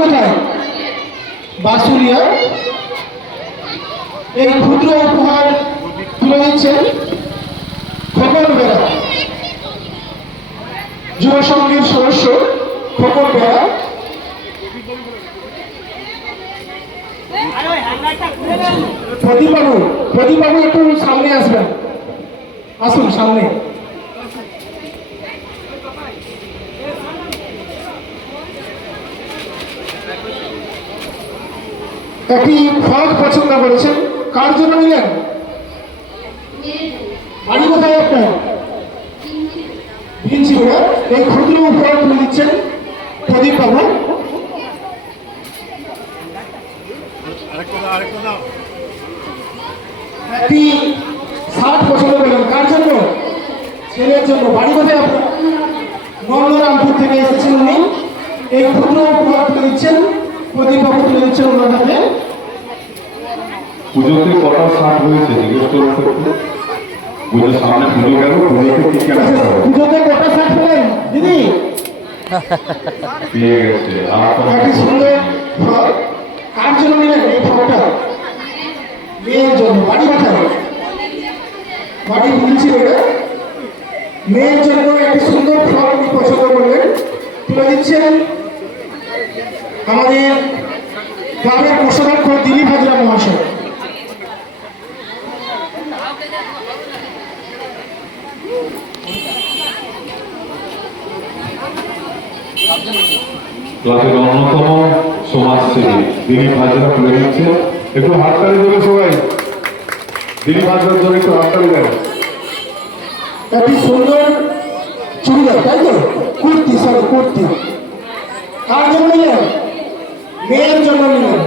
কোথায়? বাসুলিয়া। এই ক্ষুদ্র উপহার তুলে দিচ্ছেন খোকন বেড়া, যুব সংঘের সদস্য খোকন বেড়া। প্রদীপবাবু, প্রদীপবাবু একটু সামনে আসবেন, আসুন সামনে। একটি ফল পছন্দ করেছেন, কার জন্য নিলেন? বাড়ি কোথায় আপনার? ভিনচিগুড়া। এই ক্ষুদ্র উপহার তুলে দিচ্ছেন প্রদীপ বাবু। একটি শার্ট পছন্দ করলেন, কার জন্য? ছেলের জন্য। বাড়ি কোথায় আপনার? নন্দরামপুর থেকে এসেছেন উনি। এই ক্ষুদ্র উপহার তুলে দিচ্ছেন প্রদীপ বাবু, তুলে দিচ্ছেন ওনার হাতে। পুজোতে কটা শার্ট হয়েছে জিজ্ঞেস করতে? পুজোর সামনে পুজো গেল, পুজোতে কটা শার্ট পেলেন দিদি? পেয়ে গেছে। একটি সুন্দর ফল, কার জন্য নিলেন এই ফলটা? মেয়ের জন্য। বাড়ি কোথায়? বাড়ি বলছি ওটা। মেয়ের জন্য একটি সুন্দর ফল উনি পছন্দ করলেন, তুলে দিচ্ছেন আমাদের গ্রামের কোষাধ্যক্ষ দিলীপ হাজরা মহাশয়। ক্লাসের অন্যতম সমাজসেবী দিলীপ হাজরা তুলে দিচ্ছে। একটু হাততালি দেবে সবাই, দিলীপ হাজরার জন্য একটু হাততালি দেবে। একটি সুন্দর চুড়িদার, তাই তো? কুর্তি, সরি কুর্তি। কার জন্য নিলেন? মেয়ের জন্য নিলেন,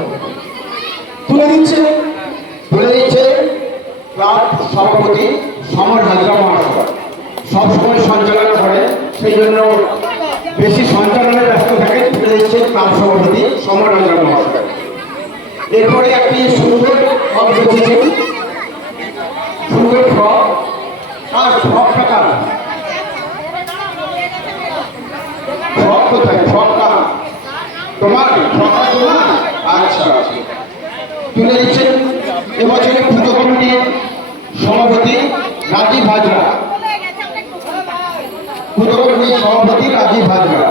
তুলে দিচ্ছে ক্লাব সভাপতি সমর হাজরা মহাশয়। সবসময় সঞ্চালনা করে, সেই জন্য বেশি সঞ্চালনে ব্যস্ত থাকে। তুলে দিচ্ছে ক্লাব সভাপতি সমর হাজরা মহাশয়। এরপরে একটি সুন্দর ফ্রক বেঁচেছে, সুন্দর ফ্রক। আর ফ্রকটা কার? ফ্রক কোথায়? ফ্রকটা তোমার? ফ্রকটা তোমার? আচ্ছা, তুলে দিচ্ছেন এবছরে পুজো কমিটির সভাপতি রাজীব হাজরা। পুজো কমিটির সভাপতি রাজীব হাজরা।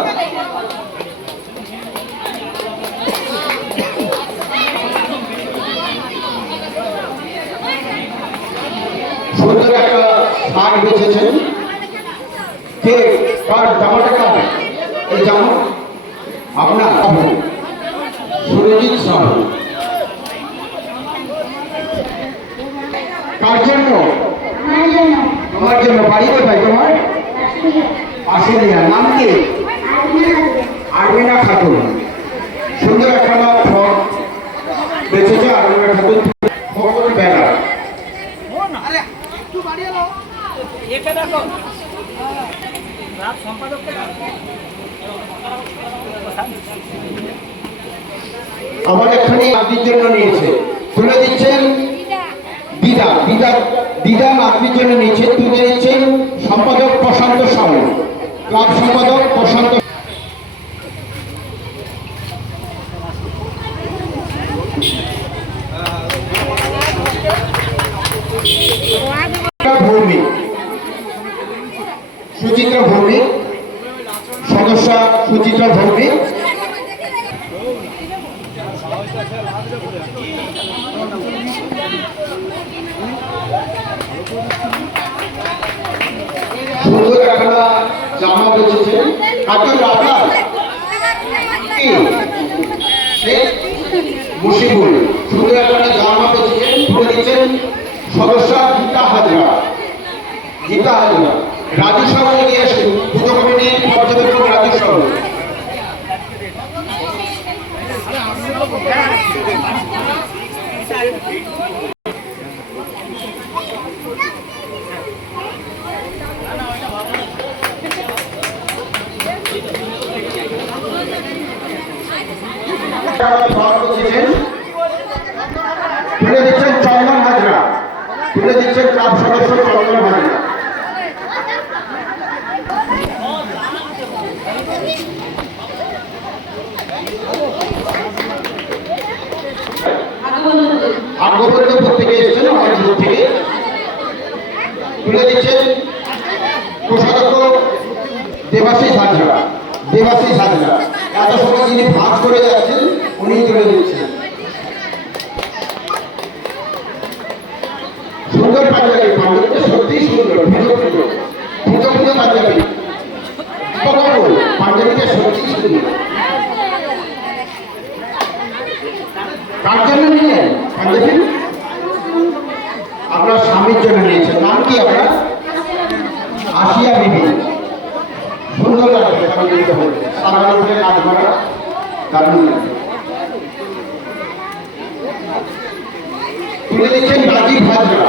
সুন্দর একটা শাক বেঁচেছেন। কে? কার জামাটা? কার এই জামা? আপনার? সুরজিৎ সাহু। কার জন্য? তোমার জন্য। বাড়ি কোথায় তোমার? আশুলিয়া। নাম কি? আরমিনা খাতুন। সুন্দর একটা ফ্রক বেঁচেছে আরমিনা খাতুন। বেড়া। আমার এখানে আপনির জন্য নিয়েছে, তুলে দিচ্ছেন দিদা। দিদা আপনির জন্য নিয়েছে, তুলে দিচ্ছেন সম্পাদক প্রশান্ত সাহু, ক্লাব সম্পাদক প্রশান্ত। ভৌমিক, সুচিত্রা ভৌমিক, সদস্য সুচিত্রা ভৌমিক। সুন্দর একটা জামা বেঁচেছে। কাকে? আপনার মুশিবুল। সুন্দর একটা জামা বেঁচেছেন, তুলে দিচ্ছেন সদস্য গীতা হাজরা। গীতা হাজরা। রাজু সাহু নিয়ে আসেন, পুজো কমিটির পর্যবেক্ষক রাজু সাহু। তুলে দিচ্ছেন চন্দন হাজরা, তুলে দিচ্ছেন ক্লাব সদস্য চন্দন হাজরা। আগ্রবর্ধপুর থেকে এসেছেন, অনেক দূর থেকে তুলে দিচ্ছেন কোষাধ্যক্ষ দেবাশিস হাজরা। দেবাশিস হাজরা এত সময় যিনি ভাগ করে যাচ্ছেন উনি তুলে দিচ্ছেন। সুন্দর পাঞ্জাবি, পাঞ্জাবিটা সত্যিই সুন্দর, পুজো পুজো পুজো পুজো পাঞ্জাবি, পাঞ্জাবিটা সত্যিই সুন্দর। কার জন্য নিলেন পাঞ্জাবি? আপনার স্বামীর জন্য নিয়েছেন। নাম কি আপনার? আসিয়া বিবি। সুন্দর লাগবে পাঞ্জাবিটা বলতে, সারার উপরে কাজ করা দারুণ লাগবে। তুলে দিচ্ছেন রাজীব হাজরা,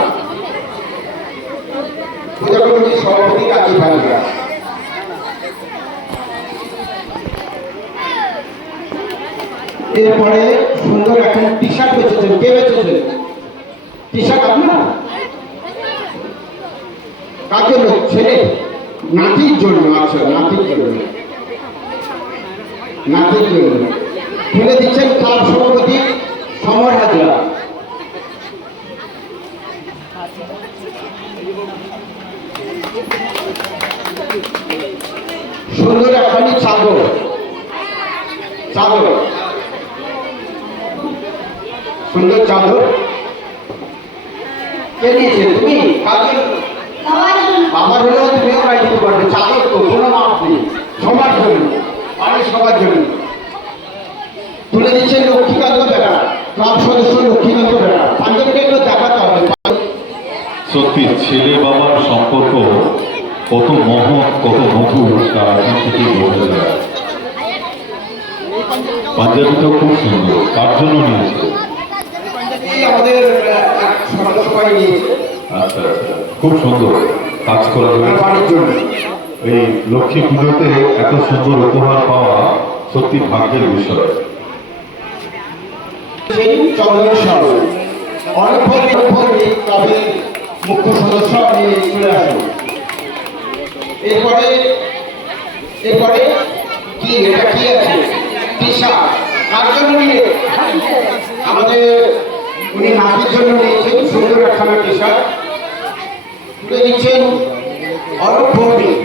পূজা কমিটির সভাপতি রাজীব হাজরা। এরপরে সুন্দর এখন টি শার্ট বেচেছেন। কে বেচেছেন টি শার্ট? আপনার? কার জন্য? ছেলে নাতির জন্য। আচ্ছা, নাতির জন্য, নাতির জন্য তুলে দিচ্ছেন ক্লাব সভাপতি সমর হাজরা। সুন্দর একখানি চাদর, চাদর, সুন্দর চাদর। কে নিয়েছে? তুমি? আমার হলেও তুমিও গাই দিতে পারবে। চাদর তো কোনো মাপ নেই, সবার জন্য, অনেক সবার জন্য। তুলে দিচ্ছেন লক্ষ্মীকান্ত বেড়া, ক্লাব সদস্য লক্ষ্মীকান্ত বেড়া। পাঞ্জাবিটা একটু দেখাতে হবে। সত্যি ছেলে বাবার সম্পর্ক কত মহৎ, কত মধুর, তা এখন থেকে বোঝা যায়। পাঞ্জাবিটা খুব সুন্দর। কার জন্য নিয়েছে? আমাদের সবাই নিয়েছে। আচ্ছা আচ্ছা, খুব সুন্দর কাজ করা আমার হয়েছে। বাড়ির জন্য। এই লক্ষ্মী পুজোতে এত সুন্দর উপহার পাওয়া সত্যি ভাগ্যের বিষয়। সেই চন্দন সাউ অনেক ক্লাবের মুখ্য সদস্য নিয়ে চলে আসুন। এরপরে এরপরে কি এটা কি আছে? টি শার্ট কার জন্য নিয়ে? আমাদের উনি নাতির জন্য নিয়েছেন। সুন্দর একখানা টি শার্ট তুলে দিচ্ছেন অরূপ ভৌমিক।